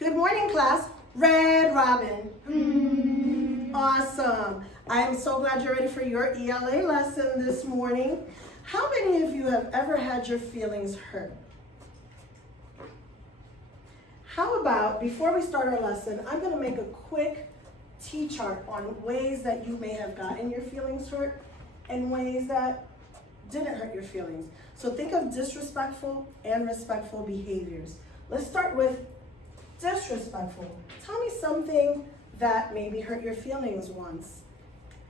Good morning, class. Red Robin. Awesome. I am so glad you're ready for your ELA lesson this morning. How many of you have ever had your feelings hurt? How about, before we start our lesson, I'm going to make a quick T-chart on ways that you may have gotten your feelings hurt and ways that didn't hurt your feelings. So think of disrespectful and respectful behaviors. Let's start with disrespectful. Tell me something that maybe hurt your feelings once.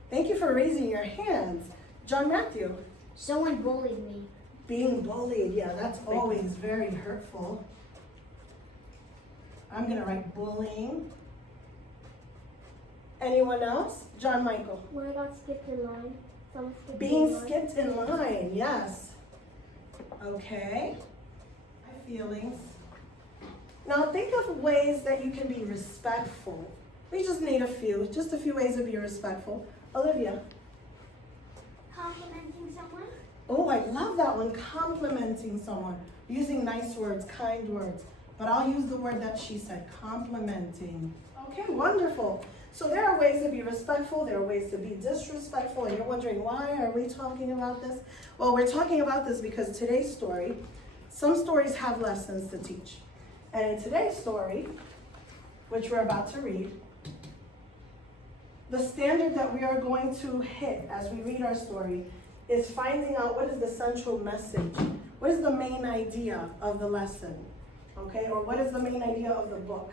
Thank you for raising your hands. John Matthew. Someone bullied me. Being bullied, yeah, that's always very hurtful. I'm gonna write bullying. Anyone else? John Michael. When I got skipped in line. Being skipped in line, yes. Okay. My feelings. Now think of ways that you can be respectful. We just need just a few ways to be respectful. Olivia. Complimenting someone. Oh, I love that one, complimenting someone. Using nice words, kind words. But I'll use the word that she said, complimenting. Okay, wonderful. So there are ways to be respectful, there are ways to be disrespectful, and you're wondering, why are we talking about this? Well, we're talking about this because today's story, some stories have lessons to teach. And in today's story, which we're about to read, the standard that we are going to hit as we read our story is finding out what is the central message, what is the main idea of the lesson, okay? Or what is the main idea of the book?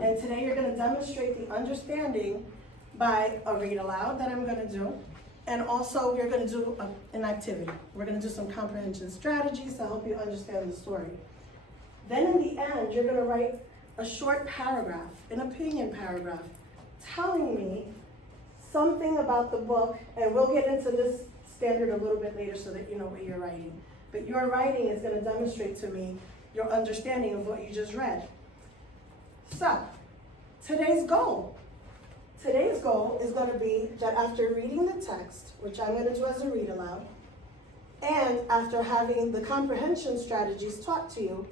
And today you're going to demonstrate the understanding by a read aloud that I'm going to do. And also we're going to do an activity. We're going to do some comprehension strategies to help you understand the story. Then in the end, you're going to write a short paragraph, an opinion paragraph, telling me something about the book. And we'll get into this standard a little bit later so that you know what you're writing. But your writing is going to demonstrate to me your understanding of what you just read. So, today's goal is going to be that after reading the text, which I'm going to do as a read aloud, and after having the comprehension strategies taught to you,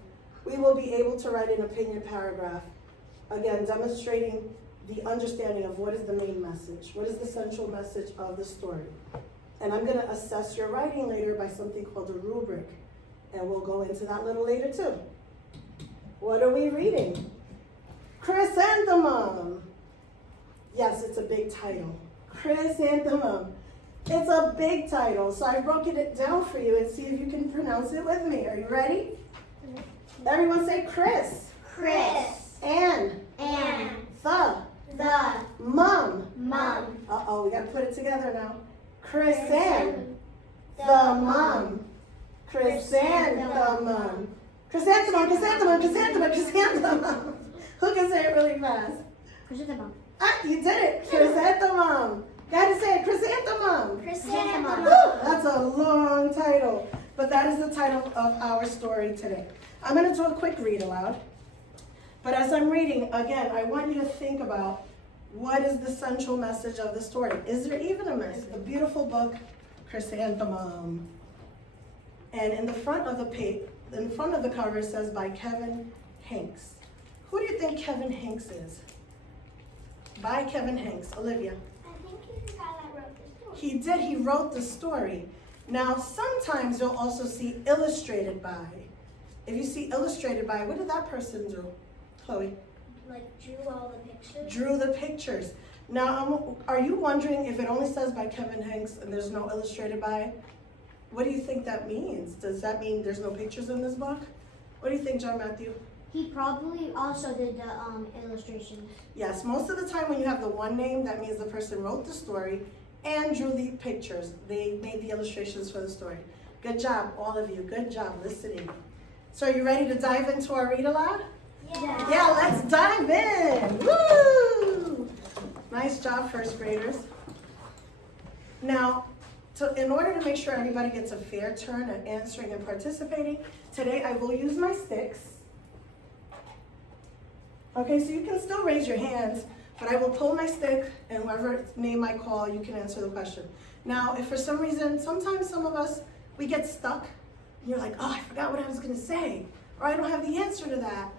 we will be able to write an opinion paragraph, again, demonstrating the understanding of what is the main message, what is the central message of the story. And I'm going to assess your writing later by something called a rubric, and we'll go into that a little later too. What are we reading? Chrysanthemum. Yes, it's a big title. Chrysanthemum. It's a big title, so I've broken it down for you and see if you can pronounce it with me. Are you ready? Everyone say Chris. Chris. Ann. Ann. The. Mum. Mum. Uh-oh, we got to put it together now. Chrysanthemum. Chrysanthemum. Chrysanthemum. Chrysanthemum. Who can say it really fast? Chrysanthemum. Ah, you did it. Chrysanthemum. Gotta say it. Chrysanthemum. Chrysanthemum. Woo, that's a long title, but that is the title of our story today. I'm going to do a quick read aloud, but as I'm reading, again, I want you to think about what is the central message of the story. Is there even a message? The beautiful book, Chrysanthemum. And in the front of the page, in front of the cover, it says by Kevin Hanks. Who do you think Kevin Hanks is? By Kevin Hanks. Olivia. I think he's the guy that wrote this book. He did. He wrote the story. Now, sometimes you'll also see illustrated by. If you see illustrated by, what did that person do? Chloe? Like drew all the pictures. Drew the pictures. Now, are you wondering if it only says by Kevin Hanks and there's no illustrated by? What do you think that means? Does that mean there's no pictures in this book? What do you think, John Matthew? He probably also did the illustrations. Yes, most of the time when you have the one name, that means the person wrote the story and drew the pictures. They made the illustrations for the story. Good job, all of you. Good job listening. So are you ready to dive into our read aloud? Yeah. Yeah, let's dive in. Woo! Nice job, first graders. Now, in order to make sure everybody gets a fair turn at answering and participating, today I will use my sticks. Okay, so you can still raise your hands, but I will pull my stick, and whoever name I call, you can answer the question. Now, if for some reason, sometimes some of us, we get stuck, and you're like, oh, I forgot what I was going to say, or I don't have the answer to that.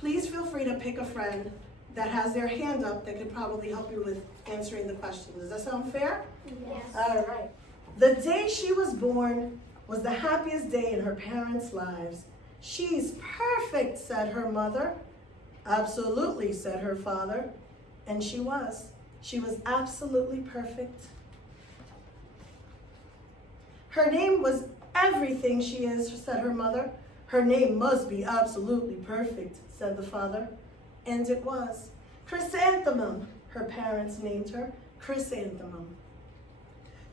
please feel free to pick a friend that has their hand up that could probably help you with answering the question. Does that sound fair? Yes. All right. The day she was born was the happiest day in her parents' lives. She's perfect, said her mother. Absolutely, said her father. And she was. She was absolutely perfect. Her name was everything she is, said her mother. Her name must be absolutely perfect, said the father. And it was. Chrysanthemum, her parents named her. Chrysanthemum.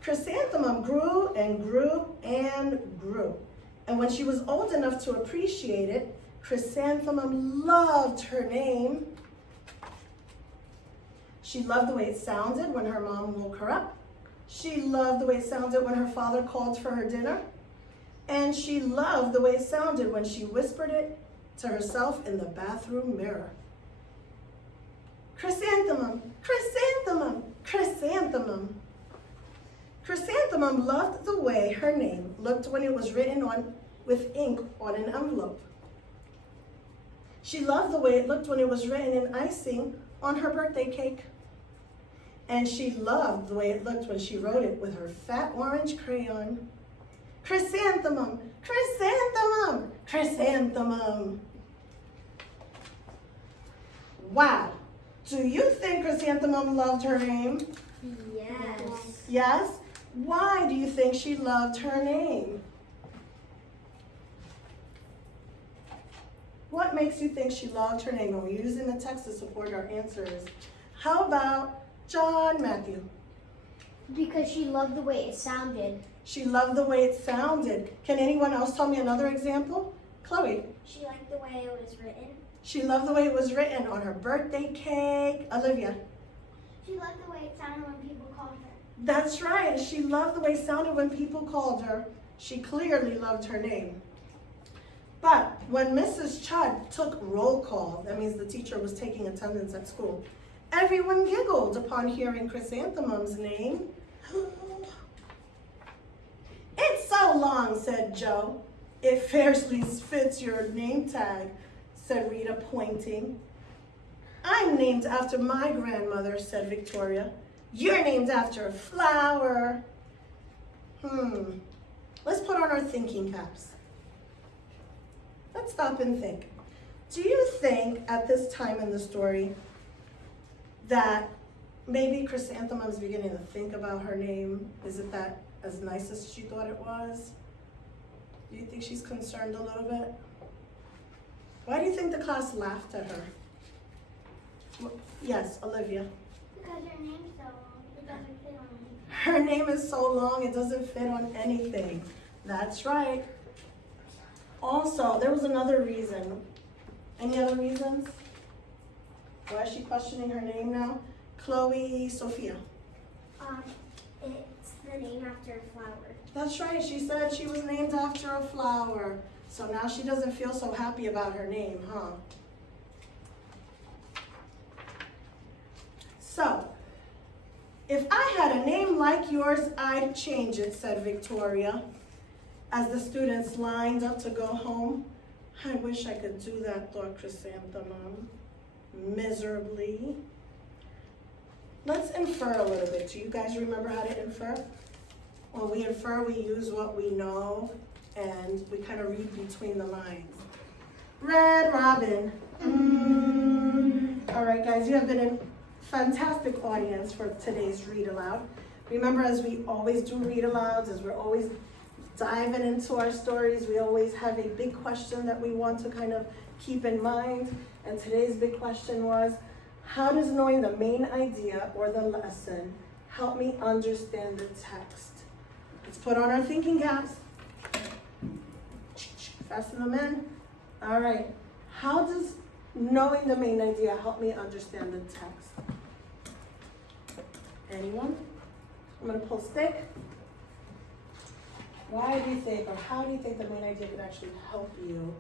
Chrysanthemum grew and grew and grew. And when she was old enough to appreciate it, Chrysanthemum loved her name. She loved the way it sounded when her mom woke her up. She loved the way it sounded when her father called for her dinner. And she loved the way it sounded when she whispered it to herself in the bathroom mirror. Chrysanthemum, chrysanthemum, chrysanthemum. Chrysanthemum loved the way her name looked when it was written on with ink on an envelope. She loved the way it looked when it was written in icing on her birthday cake. And she loved the way it looked when she wrote it with her fat orange crayon. Chrysanthemum, chrysanthemum, chrysanthemum. Wow. Do you think Chrysanthemum loved her name? Yes. Yes? Why do you think she loved her name? What makes you think she loved her name? And we're using the text to support our answers. How about John Matthew? Because she loved the way it sounded. She loved the way it sounded. Can anyone else tell me another example? Chloe. She liked the way it was written. She loved the way it was written on her birthday cake. Olivia. She loved the way it sounded when people called her. That's right. She loved the way it sounded when people called her. She clearly loved her name. But when Mrs. Chud took roll call, that means the teacher was taking attendance at school, everyone giggled upon hearing Chrysanthemum's name. It's so long, said Joe. It fiercely fits your name tag, said Rita, pointing. I'm named after my grandmother, said Victoria. You're named after a flower. Let's put on our thinking caps. Let's stop and think. Do you think at this time in the story that maybe Chrysanthemum's beginning to think about her name? Is it that as nice as she thought it was? Do you think she's concerned a little bit? Why do you think the class laughed at her? Yes, Olivia. Because her name's so long, it doesn't fit on anything. Her name is so long, it doesn't fit on anything. That's right. Also, there was another reason. Any other reasons? Why is she questioning her name now? Chloe, Sophia. It's the name after a flower. That's right, she said she was named after a flower. So now she doesn't feel so happy about her name, huh? So, if I had a name like yours, I'd change it, said Victoria. As the students lined up to go home, I wish I could do that, thought Chrysanthemum, miserably. Let's infer a little bit. Do you guys remember how to infer? When we infer, we use what we know, and we kind of read between the lines. Red Robin. All right, guys, you have been a fantastic audience for today's read aloud. Remember, as we always do read alouds, as we're always diving into our stories, we always have a big question that we want to kind of keep in mind. And today's big question was, how does knowing the main idea or the lesson help me understand the text? Let's put on our thinking caps. Fasten them in. All right. How does knowing the main idea help me understand the text? Anyone? I'm going to pull stick. Why do you think, or how do you think the main idea could actually help you?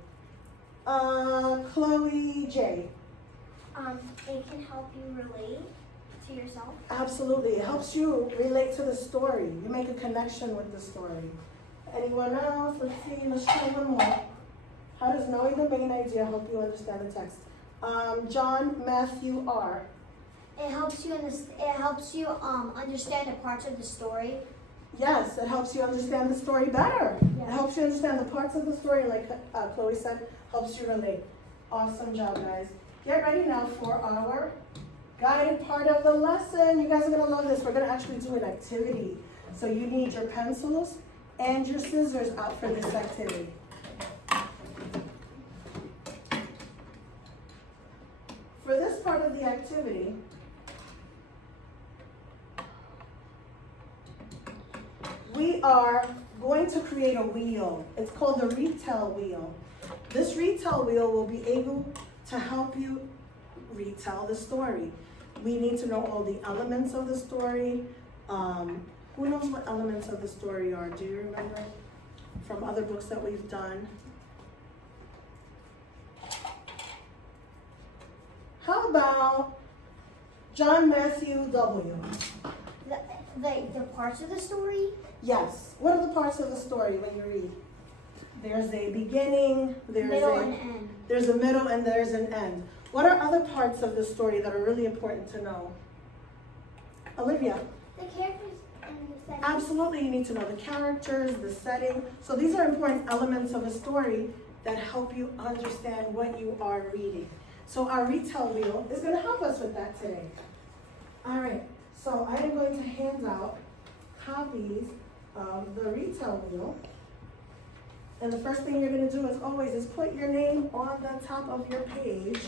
Chloe J. It can help you relate to yourself. Absolutely. It helps you relate to the story. You make a connection with the story. Anyone else? Let's see. Let's try one more. How does knowing the main idea help you understand the text? John Matthew R. It helps you understand the parts of the story. Yes, it helps you understand the story better. Yes. It helps you understand the parts of the story, like Chloe said, helps you relate. Awesome job, guys. Get ready now for our guided part of the lesson. You guys are gonna love this. We're gonna actually do an activity. So you need your pencils and your scissors out for this activity. For this part of the activity, we are going to create a wheel. It's called the retell wheel. This retell wheel will be able to help you retell the story. We need to know all the elements of the story. Who knows what elements of the story are? Do you remember from other books that we've done? How about John Matthew W? The parts of the story? Yes. What are the parts of the story when you read? There's a beginning, Middle and end. There's a middle, and there's an end. What are other parts of the story that are really important to know? Olivia? The characters and the setting. Absolutely, you need to know the characters, the setting. So these are important elements of a story that help you understand what you are reading. So our retell wheel is going to help us with that today. All right, so I am going to hand out copies of the retell wheel. And the first thing you're going to do, as always, is put your name on the top of your page.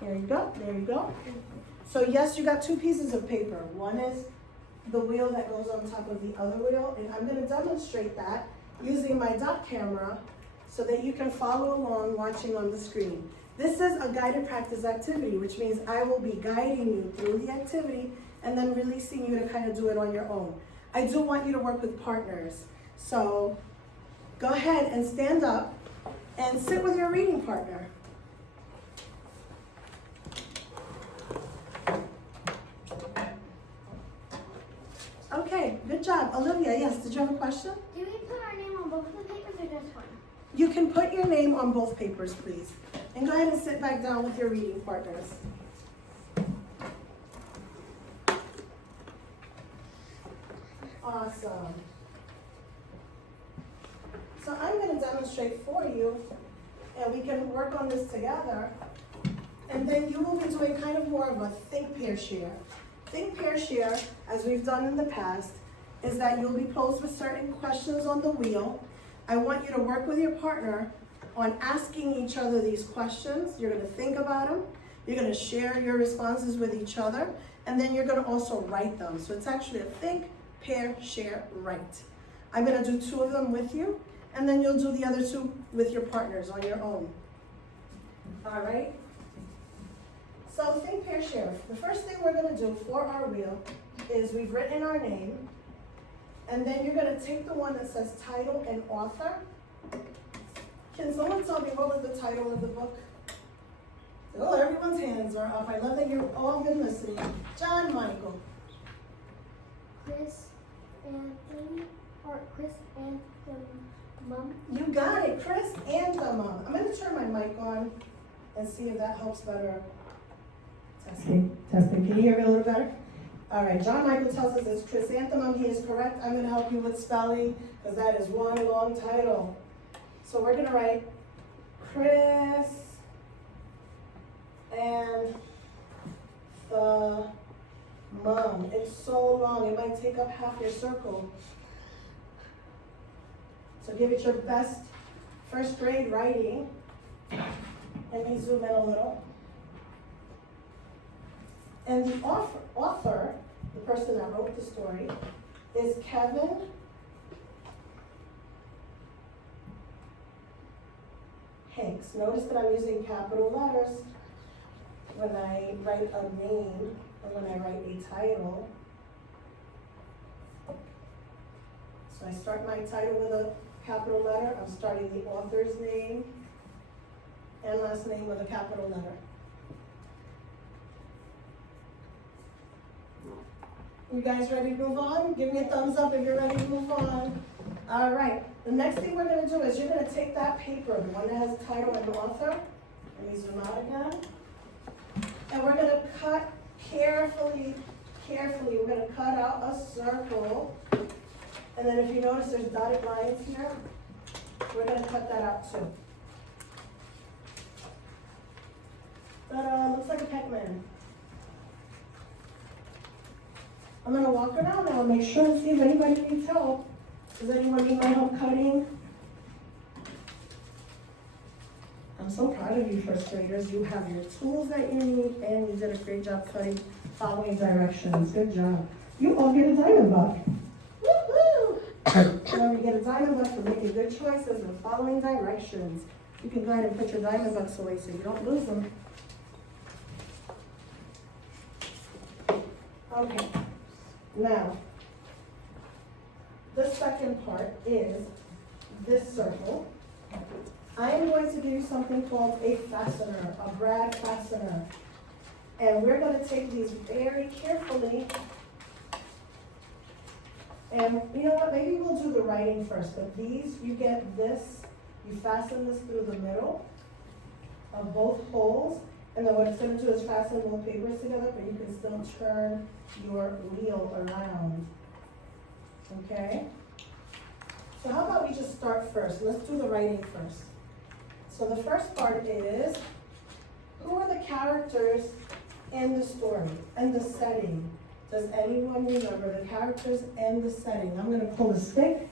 There you go, there you go. So yes, you got two pieces of paper. One is the wheel that goes on top of the other wheel, and I'm going to demonstrate that using my dot camera so that you can follow along watching on the screen. This is a guided practice activity, which means I will be guiding you through the activity and then releasing you to kind of do it on your own. I do want you to work with partners. So go ahead and stand up and sit with your reading partner. Okay, good job. Olivia, yes, did you have a question? Do we put our name on both of the papers or just one? You can put your name on both papers, please. And go ahead and sit back down with your reading partners. Awesome. So I'm going to demonstrate for you, and we can work on this together. And then you will be doing kind of more of a think, pair, share. Think, pair, share, as we've done in the past, is that you'll be posed with certain questions on the wheel. I want you to work with your partner on asking each other these questions. You're going to think about them. You're going to share your responses with each other. And then you're going to also write them. So it's actually a think, pair, share, write. I'm going to do two of them with you. And then you'll do the other two with your partners on your own. All right? So think, pair, share. The first thing we're going to do for our wheel is we've written our name. And then you're going to take the one that says title and author. Can someone tell me what was the title of the book? Oh, everyone's hands are up. I love that you've all been listening. John Michael. Chris Anthony or Chris and the Mom. You got it, Chris and the Mom. I'm going to turn my mic on and see if that helps better. Testing, testing. Can you hear me a little better? All right, John Michael tells us it's chrysanthemum. He is correct. I'm going to help you with spelling because that is one long title. So we're going to write Chris and the Mom. It's so long, it might take up half your circle. So give it your best first grade writing. Let me zoom in a little. And the author, the person that wrote the story, is Kevin Hanks. Notice that I'm using capital letters when I write a name and when I write a title. So I start my title with a capital letter. I'm starting the author's name and last name with a capital letter. You guys ready to move on? Give me a thumbs up if you're ready to move on. All right, The next thing we're gonna do is you're gonna take that paper, the one that has a title and author, let me zoom out again. And we're gonna cut carefully, we're gonna cut out a circle. And then if you notice there's dotted lines here, we're gonna cut that out too. Ta-da, looks like a Pac-Man. I'm gonna walk around now and make sure and see if anybody needs help. Does anyone need my help cutting? I'm so proud of you, first graders. You have your tools that you need, and you did a great job cutting, following directions. Good job. You all get a diamond buck. Woo-hoo! Remember, you get a diamond buck for making good choices and following directions. You can go ahead and put your diamond bucks away so you don't lose them. Okay. Now, the second part is this circle. I am going to do something called a fastener, a brad fastener. And we're going to take these very carefully. And you know what, maybe we'll do the writing first, but these, you get this, you fasten this through the middle of both holes. And then what it's going to do is fasten both papers together, but you can still turn your wheel around. Okay? So how about we just start first? Let's do the writing first. So the first part is, who are the characters in the story and the setting? Does anyone remember the characters and the setting? I'm going to pull a stick.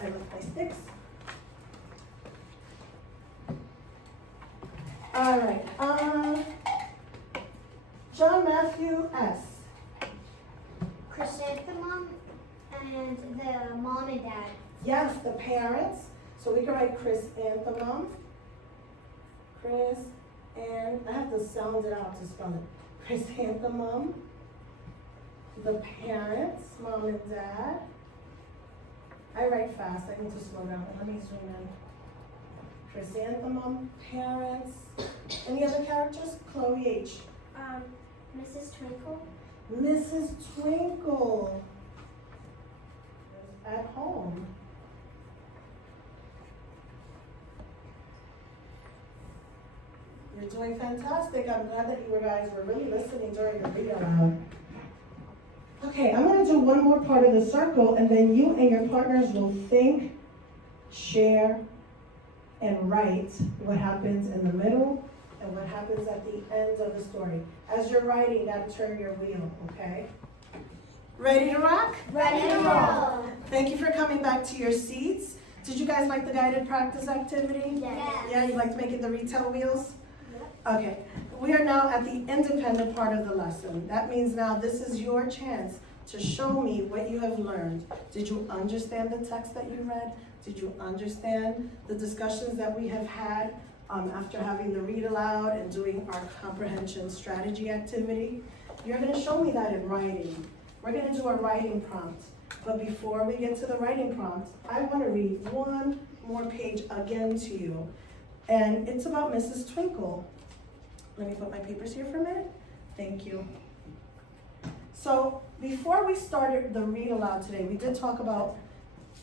I left my sticks. All right. John Matthew S. Chrysanthemum and the mom and dad. Yes, the parents. So we can write chrysanthemum. Chris and I have to sound it out to spell it. Chrysanthemum. The parents, mom and dad. I write fast. I need to slow down. Let me zoom in. Chrysanthemum, parents. Any other characters? Chloe H. Mrs. Twinkle. Mrs. Twinkle is at home. You're doing fantastic. I'm glad that you guys were really listening during the read aloud. Okay, I'm going to do one more part of the circle, and then you and your partners will think, share, and write what happens in the middle and what happens at the end of the story. As you're writing, you got to turn your wheel, okay? Ready to rock? Ready to roll. Thank you for coming back to your seats. Did you guys like the guided practice activity? Yes. Yeah, you liked making the retail wheels? Yep. Okay, we are now at the independent part of the lesson. That means now this is your chance to show me what you have learned. Did you understand the text that you read? Did you understand the discussions that we have had after having the read aloud and doing our comprehension strategy activity? You're going to show me that in writing. We're going to do a writing prompt. But before we get to the writing prompt, I want to read one more page again to you. And it's about Mrs. Twinkle. Let me put my papers here for a minute. Thank you. So before we started the read aloud today, we did talk about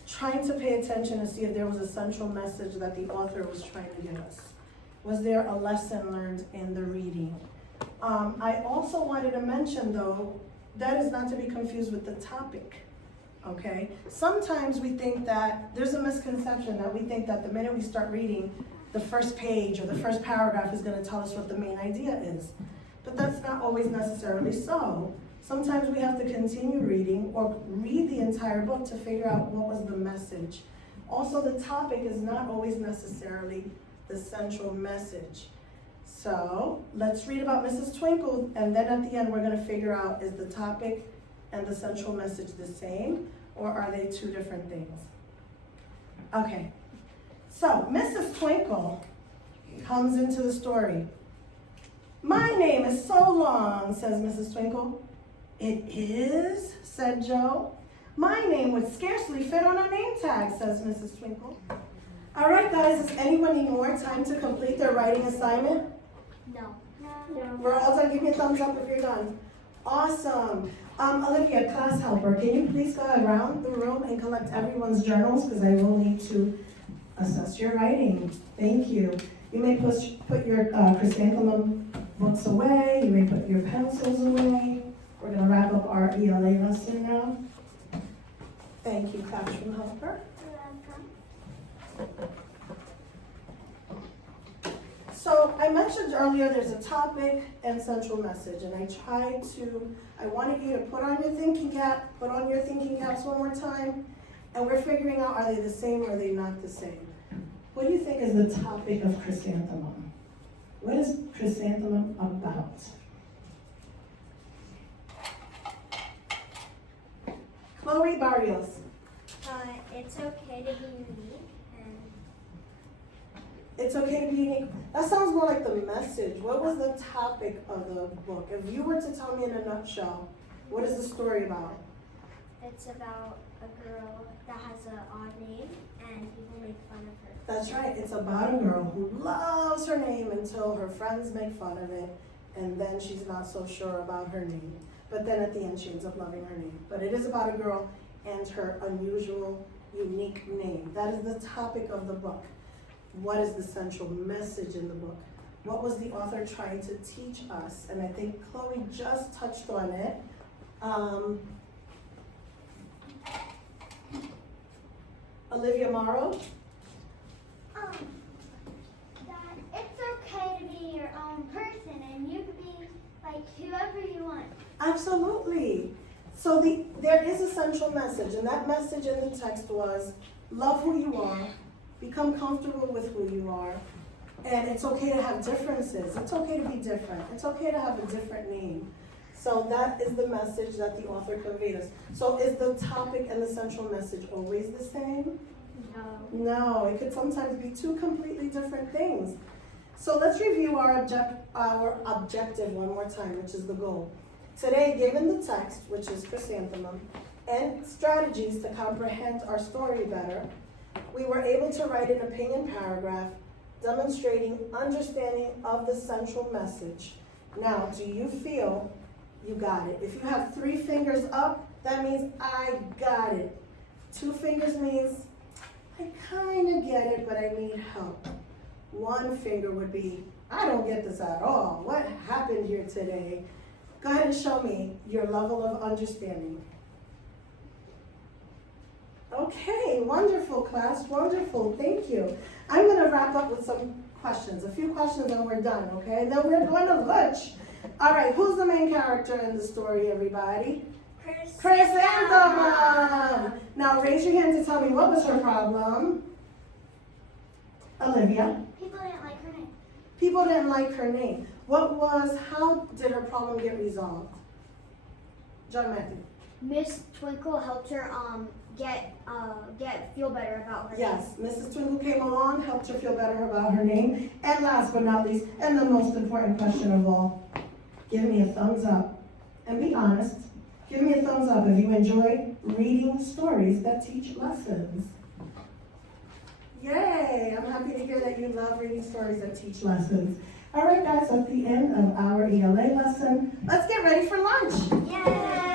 trying to pay attention and see if there was a central message that the author was trying to give us. Was there a lesson learned in the reading? I also wanted to mention, though, that is not to be confused with the topic, okay? Sometimes we think that, there's a misconception that we think that the minute we start reading, the first page or the first paragraph is going to tell us what the main idea is. But that's not always necessarily so. Sometimes we have to continue reading or read the entire book to figure out what was the message. Also, the topic is not always necessarily the central message. So let's read about Mrs. Twinkle, and then at the end we're going to figure out, is the topic and the central message the same, or are they two different things? Okay, so Mrs. Twinkle comes into the story. "My name is so long," says Mrs. Twinkle. "It is," said Joe. "My name would scarcely fit on a name tag," says Mrs. Twinkle. All right, guys, does anyone need more time to complete their writing assignment? No. We're all done. Give me a thumbs up if you're done. Awesome. Olivia, class helper, can you please go around the room and collect everyone's journals because I will need to assess your writing. Thank you. You may put your chrysanthemum books away. You may put your pencils away. We're going to wrap up our ELA lesson now. Thank you, classroom helper. So I mentioned earlier there's a topic and central message, and I wanted you to put on your thinking caps one more time, and we're figuring out, are they the same or are they not the same? What do you think is the topic of chrysanthemum? What is chrysanthemum about? Chloe Barrios. It's okay to be unique, and It's okay to be unique. That sounds more like the message. What was the topic of the book? If you were to tell me in a nutshell, what is the story about? it's about a girl that has an odd name, and people make fun of her. That's right. It's about a girl who loves her name until her friends make fun of it, and then she's not so sure about her name. But then at the end, she ends up loving her name. But it is about a girl and her unusual, unique name. That is the topic of the book. What is the central message in the book? What was the author trying to teach us? And I think Chloe just touched on it. Olivia Morrow? That it's okay to be your own person, and you can be like whoever you want. Absolutely. So there is a central message, and that message in the text was, love who you are, become comfortable with who you are, and it's okay to have differences. It's okay to be different. It's okay to have a different name. So that is the message that the author conveyed us. So is the topic and the central message always the same? No. No, it could sometimes be two completely different things. So let's review our objective one more time, which is the goal. Today, given the text, which is chrysanthemum, and strategies to comprehend our story better, we were able to write an opinion paragraph demonstrating understanding of the central message. Now, do you feel you got it? If you have 3 fingers up, that means I got it. 2 fingers means I kind of get it, but I need help. 1 finger would be, I don't get this at all. What happened here today? Go ahead and show me your level of understanding. Okay, wonderful class, wonderful, thank you. I'm going to wrap up with some questions, a few questions and we're done, okay? And then we're going to lunch. All right, who's the main character in the story, everybody? Chrysanthemum. Now raise your hand to tell me what was her problem. Olivia? People didn't like her name. People didn't like her name. How did her problem get resolved? John Matthew. Miss Twinkle helped her feel better about her Yes, Mrs. Twinkle came along, helped her feel better about her name. And last but not least, and the most important question of all, give me a thumbs up. And be honest, give me a thumbs up if you enjoy reading stories that teach lessons. Yay, I'm happy to hear that you love reading stories that teach lessons. All right, guys, at the end of our ELA lesson, let's get ready for lunch. Yay!